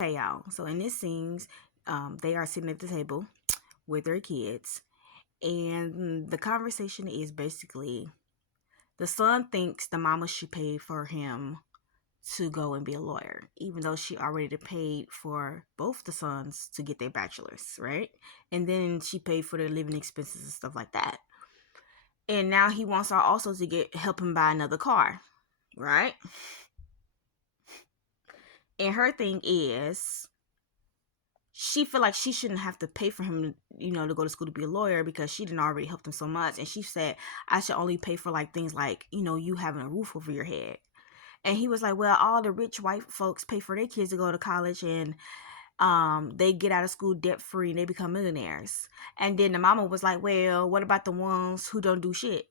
Okay, y'all. So in this scenes, they are sitting at the table with their kids, and the conversation is basically the son thinks the mama should pay for him to go and be a lawyer, even though she already paid for both the sons to get their bachelors, right? And then she paid for their living expenses and stuff like that. And now he wants her also to help him buy another car, right? And her thing is she feel like she shouldn't have to pay for him, to go to school to be a lawyer because she didn't already help him so much. And she said, I should only pay for like things like, you having a roof over your head. And he was like, well, all the rich white folks pay for their kids to go to college and they get out of school debt free and they become millionaires. And then the mama was like, well, what about the ones who don't do shit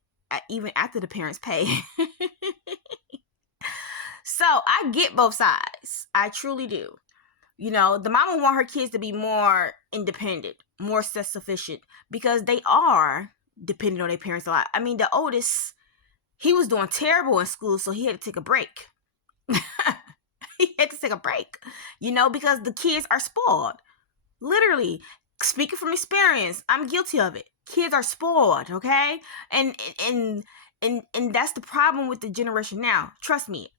even after the parents pay? So I get both sides. I truly do. The mama want her kids to be more independent, more self-sufficient, because they are dependent on their parents a lot. I mean, the oldest, he was doing terrible in school, so he had to take a break. He had to take a break, because the kids are spoiled. Literally, speaking from experience, I'm guilty of it. Kids are spoiled, okay? And that's the problem with the generation now. Trust me,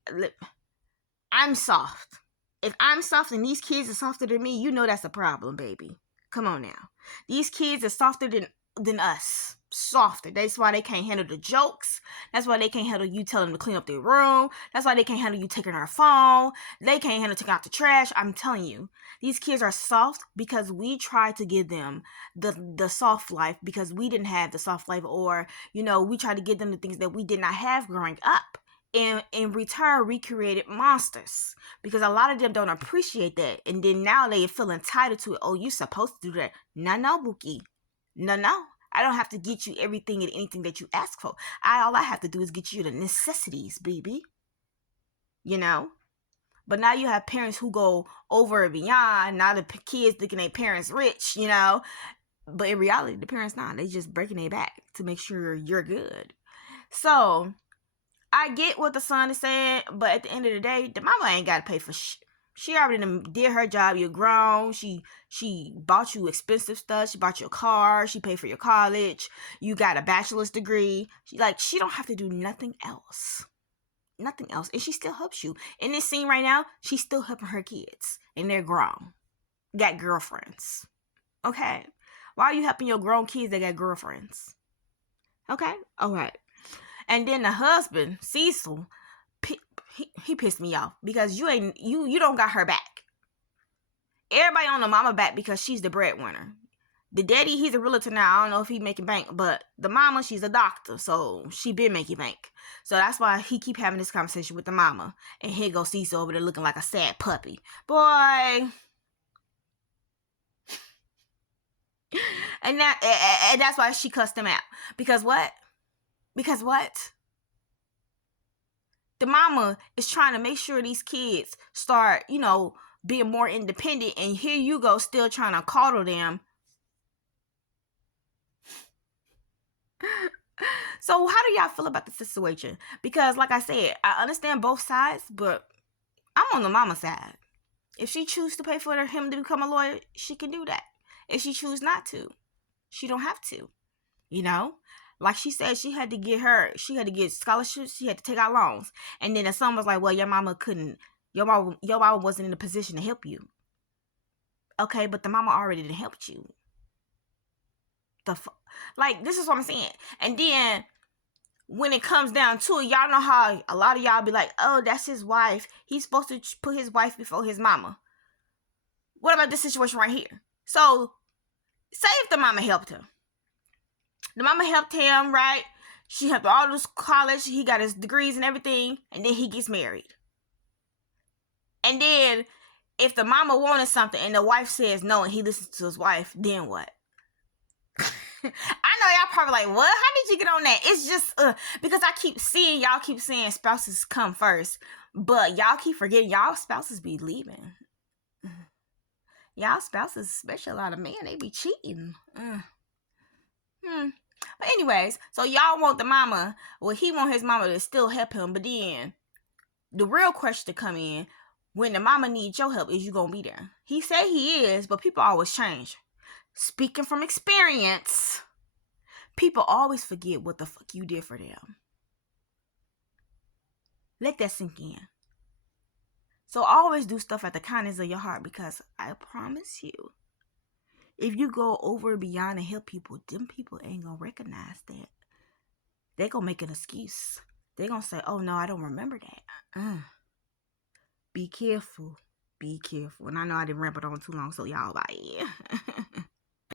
I'm soft. If I'm soft and these kids are softer than me, that's a problem, baby. Come on now. These kids are softer than us. Softer. That's why they can't handle the jokes. That's why they can't handle you telling them to clean up their room. That's why they can't handle you taking our phone. They can't handle taking out the trash. I'm telling you. These kids are soft because we tried to give them the soft life because we didn't have the soft life, or, we tried to give them the things that we did not have growing up. And in return, we created monsters because a lot of them don't appreciate that. And then now they feel entitled to it. Oh, you supposed to do that. No, Bookie. No. I don't have to get you everything and anything that you ask for. All I have to do is get you the necessities, baby. But now you have parents who go over and beyond. Now the kids thinking their parents rich, But in reality, the parents not. They just breaking their back to make sure you're good. So I get what the son is saying, but at the end of the day, the mama ain't got to pay for shit. She already did her job. You're grown. She bought you expensive stuff. She bought you a car. She paid for your college. You got a bachelor's degree. She don't have to do nothing else. Nothing else. And she still helps you. In this scene right now, she's still helping her kids. And they're grown. Got girlfriends. Okay? Why are you helping your grown kids that got girlfriends? Okay? All right. And then the husband, Cecil, he pissed me off because you don't got her back. Everybody on the mama back because she's the breadwinner. The daddy, he's a realtor now. I don't know if he making bank, but the mama, she's a doctor, so she been making bank. So that's why he keep having this conversation with the mama. And here goes Cecil over there looking like a sad puppy. Boy. And that's why she cussed him out. Because what? The mama is trying to make sure these kids start, being more independent. And here you go, still trying to coddle them. So how do y'all feel about the situation? Because like I said, I understand both sides, but I'm on the mama side. If she chooses to pay for him to become a lawyer, she can do that. If she chooses not to, she don't have to. Like she said, she had to get scholarships, she had to take out loans. And then the son was like, well, your mama wasn't in a position to help you. Okay, but the mama already didn't help you. This is what I'm saying. And then when it comes down to it, y'all know how a lot of y'all be like, oh, that's his wife. He's supposed to put his wife before his mama. What about this situation right here? So, say if the mama helped him. The mama helped him, right? She helped all this college. He got his degrees and everything. And then he gets married. And then, if the mama wanted something and the wife says no and he listens to his wife, then what? I know y'all probably like, what? How did you get on that? It's just, because y'all keep saying spouses come first. But y'all keep forgetting y'all spouses be leaving. Y'all spouses, especially a lot of men, they be cheating. But anyways, so y'all want the mama, well, he want his mama to still help him, but then the real question to come in, when the mama needs your help, is you gonna be there? He said he is, but people always change. Speaking from experience, people always forget what the fuck you did for them. Let that sink in. So always do stuff at the kindness of your heart, because I promise you, if you go over and beyond and help people, them people ain't gonna recognize that. They gonna make an excuse. They gonna say, oh no, I don't remember that. Be careful. Be careful. And I know I didn't ramble on too long, so y'all bye.